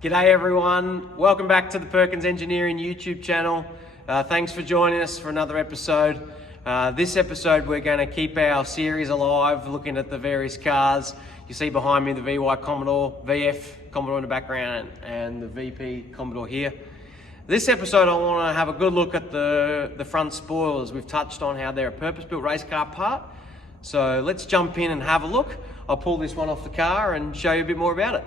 G'day everyone, welcome back to the Perkins Engineering YouTube channel. Thanks for joining us for another episode. This episode we're going to keep our series alive, looking at the various cars. You see behind me the VY Commodore, VF Commodore in the background, and the VP Commodore here. This episode I want to have a good look at the front spoilers. We've touched on how they're a purpose-built race car part. So let's jump in and have a look. I'll pull this one off the car and show you a bit more about it.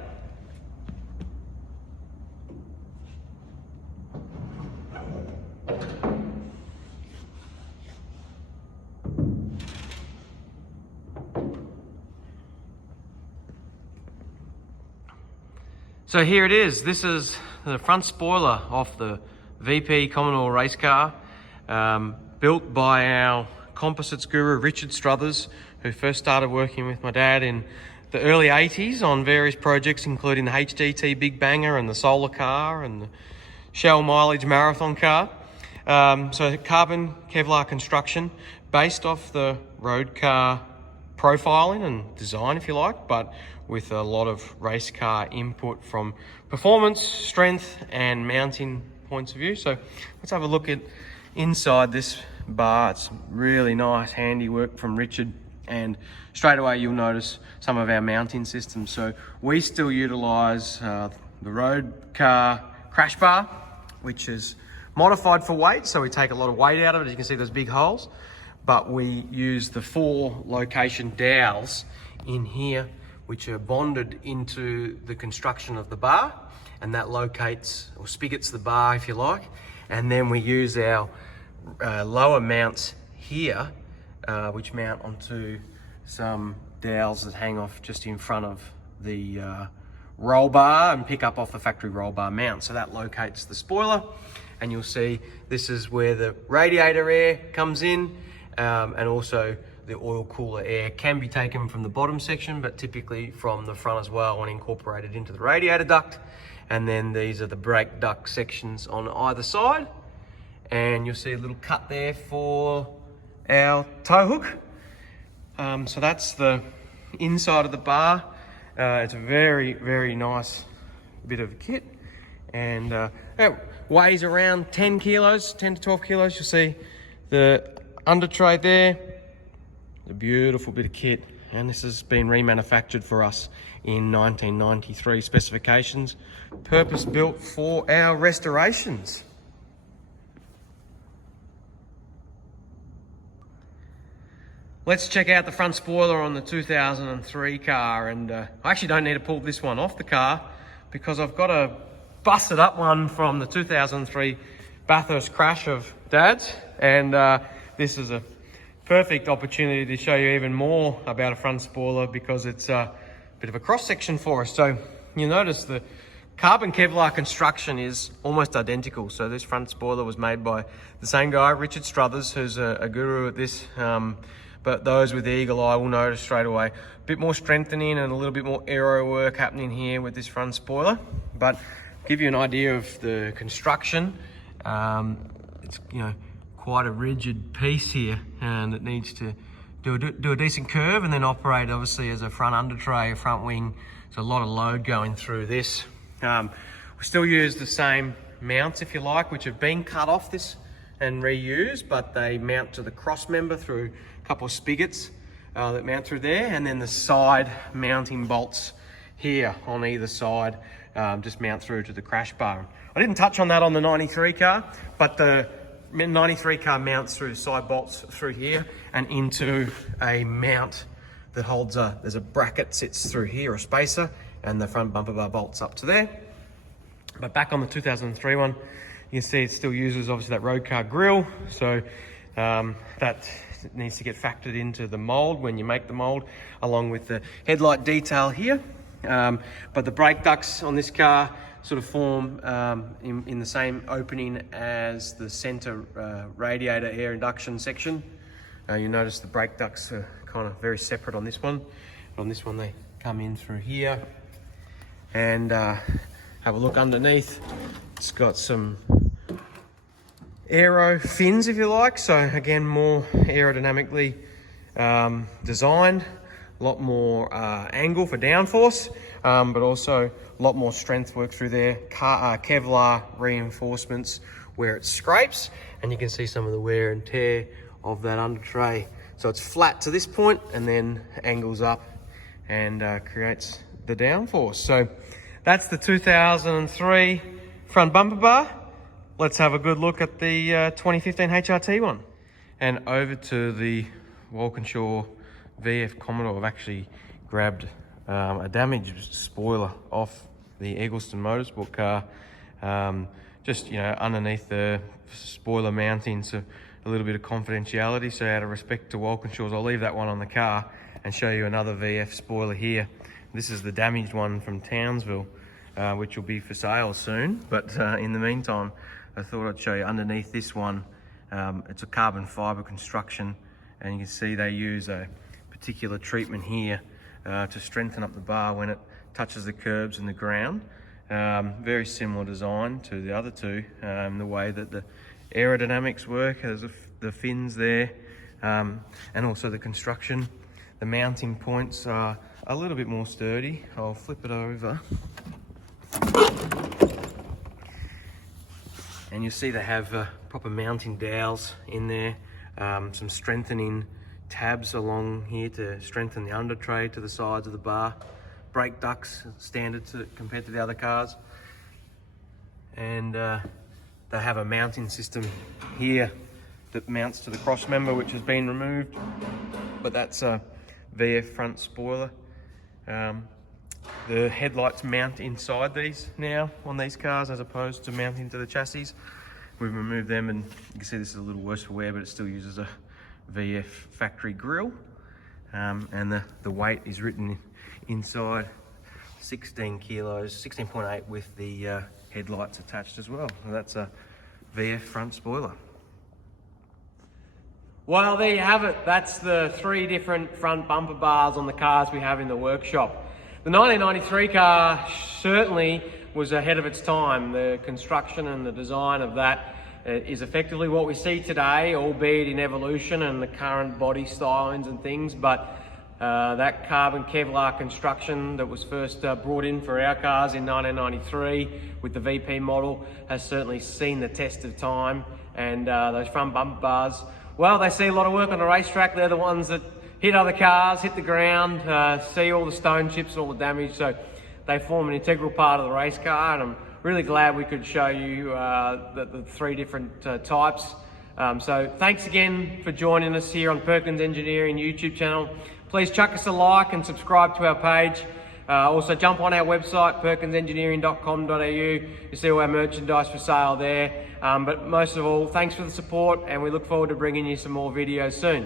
So here it is. This is the front spoiler of the VP Commodore race car, built by our composites guru Richard Struthers, who first started working with my dad in the early 80s on various projects, including the HDT Big Banger and the solar car and the Shell mileage marathon car. So carbon Kevlar construction based off the road car profiling and design, if you like, but with a lot of race car input from performance, strength, and mounting points of view. So let's have a look at inside this bar. It's really nice handiwork from Richard, and straight away you'll notice some of our mounting systems. So we still utilize the road car crash bar, which is modified for weight, so we take a lot of weight out of it. As you can see, those big holes, but we use the 4 location dowels in here, which are bonded into the construction of the bar, and that locates or spigots the bar, if you like. And then we use our lower mounts here, which mount onto some dowels that hang off just in front of the roll bar and pick up off the factory roll bar mount. So that locates the spoiler, and you'll see this is where the radiator air comes in, and also the oil cooler air can be taken from the bottom section, but typically from the front as well and incorporated into the radiator duct. And then these are the brake duct sections on either side. And you'll see a little cut there for our tow hook. So that's the inside of the bar. It's a very, very nice bit of kit. And it weighs around 10 kilos, 10 to 12 kilos. You'll see the under tray there. A beautiful bit of kit, and this has been remanufactured for us in 1993 specifications, purpose built for our restorations. Let's check out the front spoiler on the 2003 car, and I actually don't need to pull this one off the car because I've got a busted up one from the 2003 Bathurst crash of Dad's, and this is a perfect opportunity to show you even more about a front spoiler because it's a bit of a cross section for us. So you notice the carbon Kevlar construction is almost identical. So this front spoiler was made by the same guy, Richard Struthers, who's a guru at this. But those with the eagle eye will notice straight away a bit more strengthening and a little bit more aero work happening here with this front spoiler. But give you an idea of the construction, it's quite a rigid piece here, and it needs to do a decent curve and then operate obviously as a front under tray, a front wing. So a lot of load going through this. We still use the same mounts, if you like, which have been cut off this and reused, but they mount to the cross member through a couple of spigots that mount through there, and then the side mounting bolts here on either side just mount through to the crash bar. I didn't touch on that on the 93 car, but the 93 car mounts through side bolts through here and into a mount that holds there's a bracket sits through here, a spacer, and the front bumper bar bolts up to there. But back on the 2003 one, you can see it still uses obviously that road car grille. So that needs to get factored into the mold when you make the mold, along with the headlight detail here. But the brake ducts on this car sort of form in the same opening as the center radiator air induction section. You notice the brake ducts are kind of very separate on this one. On this one they come in through here. And have a look underneath. It's got some aero fins, if you like. So again, more aerodynamically designed. A lot more angle for downforce. but also a lot more strength work through there. Kevlar reinforcements where it scrapes, and you can see some of the wear and tear of that under tray. So it's flat to this point and then angles up and creates the downforce. So that's the 2003 front bumper bar. Let's have a good look at the 2015 HRT one. And over to the Walkinshaw VF Commodore. I've actually grabbed a damaged spoiler off the Eggleston Motorsport car. Just, you know, underneath the spoiler mounting, so a little bit of confidentiality. So out of respect to Walkinshaws, I'll leave that one on the car and show you another VF spoiler here. This is the damaged one from Townsville, which will be for sale soon. But in the meantime, I thought I'd show you underneath this one. It's a carbon fiber construction, and you can see they use a particular treatment here to strengthen up the bar when it touches the curbs and the ground. Very similar design to the other two, the way that the aerodynamics work as the fins there, and also the construction. The mounting points are a little bit more sturdy. I'll flip it over. And you'll see they have proper mounting dowels in there, some strengthening tabs along here to strengthen the under tray to the sides of the bar. Brake ducts standard compared to the other cars. And they have a mounting system here that mounts to the cross member, which has been removed, but that's a VF front spoiler. The headlights mount inside these now on these cars as opposed to mounting to the chassis. We've removed them, and you can see this is a little worse for wear, but it still uses a VF factory grille. And the weight is written inside, 16 kilos, 16.8 with the headlights attached as well. So that's a VF front spoiler. Well, there you have it. That's the 3 different front bumper bars on the cars we have in the workshop. The 1993 car certainly was ahead of its time. The construction and the design of that is effectively what we see today, albeit in evolution and the current body stylings and things. But that carbon Kevlar construction that was first brought in for our cars in 1993 with the VP model has certainly seen the test of time. And those front bumper bars, well, they see a lot of work on the racetrack. They're the ones that hit other cars, hit the ground, see all the stone chips and all the damage. So they form an integral part of the race car, and I'm really glad we could show you the 3 different types. So thanks again for joining us here on Perkins Engineering YouTube channel. Please chuck us a like and subscribe to our page. Also jump on our website, perkinsengineering.com.au. You see all our merchandise for sale there. But most of all, thanks for the support, and we look forward to bringing you some more videos soon.